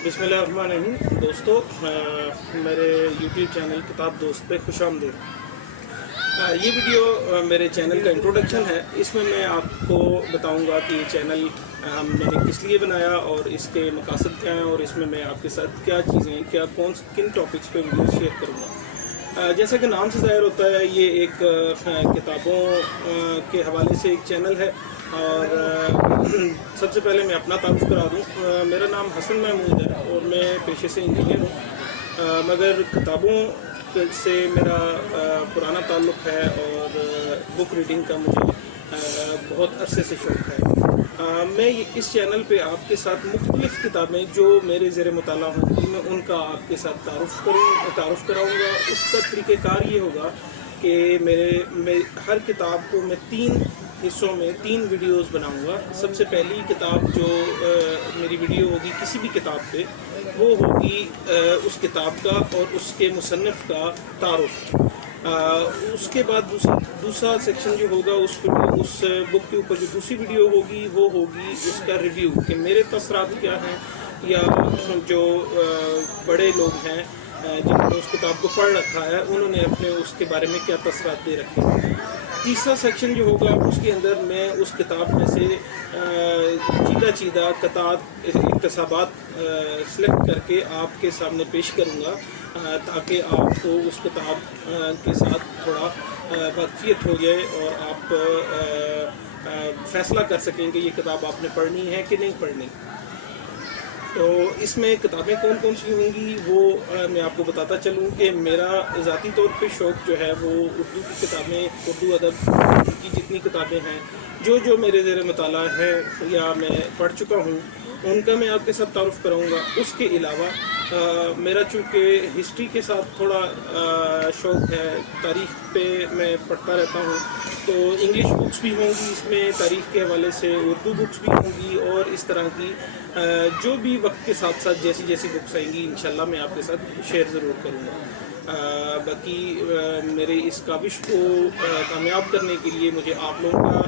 बिस्मिल्लाहिर्रहमानिर्रहीम। दोस्तों, मेरे यूट्यूब चैनल किताब दोस्त पे खुश आमदीद। ये वीडियो मेरे चैनल का इंट्रोडक्शन है। इसमें मैं आपको बताऊंगा कि ये चैनल मैंने किस लिए बनाया और इसके मकासद क्या हैं और इसमें मैं आपके साथ क्या चीज़ें किन टॉपिक्स पे वीडियो शेयर करूँगा। जैसा कि नाम से ज़ाहिर होता है, ये एक किताबों के हवाले से एक चैनल है। और सबसे पहले मैं अपना तारुफ करा दूँ। मेरा नाम हसन महमूद है और मैं पेशे से इंजीनियर हूँ, मगर किताबों से मेरा पुराना ताल्लुक़ है और बुक रीडिंग का मुझे बहुत अरसे से शौक़ है। मैं इस चैनल पे आपके साथ मुख्तलिफ़ किताबें जो मेरे ज़ेर मुताला होंगी, मैं उनका आपके साथ तारुफ़ कराऊँगा। उसका तरीक़ेकार ये होगा कि मैं हर किताब को मैं 3 हिस्सों में 3 वीडियोस बनाऊंगा। सबसे पहली किताब जो मेरी वीडियो होगी किसी भी किताब पे, वो होगी उस किताब का और उसके मुसन्निफ़ का तारुफ़। उसके बाद दूसरा सेक्शन जो होगा उस बुक के ऊपर जो दूसरी वीडियो होगी वो होगी उसका रिव्यू कि मेरे तसरात क्या हैं, या जो बड़े लोग हैं जिन्होंने उस किताब को पढ़ रखा है उन्होंने अपने उसके बारे में क्या तसरात दे रखे हैं। तीसरा सेक्शन जो होगा उसके अंदर मैं उस किताब में से चीदा कतात इक्तसाबात सेलेक्ट करके आपके सामने पेश करूँगा, ताकि आपको उस किताब के साथ थोड़ा वाक़फ़ियत हो जाए और आप फ़ैसला कर सकें कि ये किताब आपने पढ़नी है कि नहीं पढ़नी। तो इसमें किताबें कौन कौन सी होंगी वो मैं आपको बताता चलूँ कि मेरा ज़ाती तौर पे शौक़ जो है वो उर्दू की किताबें, उर्दू अदब की जितनी किताबें हैं जो मेरे ज़ेर मुताला है या मैं पढ़ चुका हूँ, उनका मैं आपके साथ तारुफ़ कराऊँगा। उसके अलावा मेरा चूँकि हिस्ट्री के साथ थोड़ा शौक़ है, तारीख़ पे मैं पढ़ता रहता हूँ, तो इंग्लिश बुक्स भी होंगी इसमें तारीख़ के हवाले से, उर्दू बुक्स भी होंगी और इस तरह की जो भी वक्त के साथ साथ जैसी बुक्स आएंगी इंशाल्लाह मैं आपके साथ शेयर ज़रूर करूँगा। बाकी मेरे इस काविश को कामयाब करने के लिए मुझे आप लोगों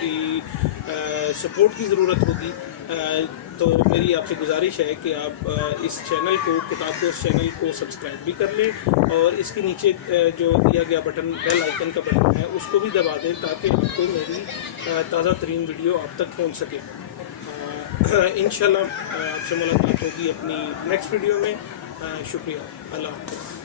की सपोर्ट की ज़रूरत होगी। तो मेरी आपसे गुजारिश है कि आप इस चैनल को, किताब दोस्त चैनल को सब्सक्राइब भी कर लें और इसके नीचे जो दिया गया बटन, बेल आइकन का बटन है, उसको भी दबा दें ताकि आपको मेरी ताज़ा तरीन वीडियो आप तक पहुंच सके। इंशाल्लाह आपसे मुलाकात होगी अपनी नेक्स्ट वीडियो में। शुक्रिया। अल्लाह हाफ़िज़।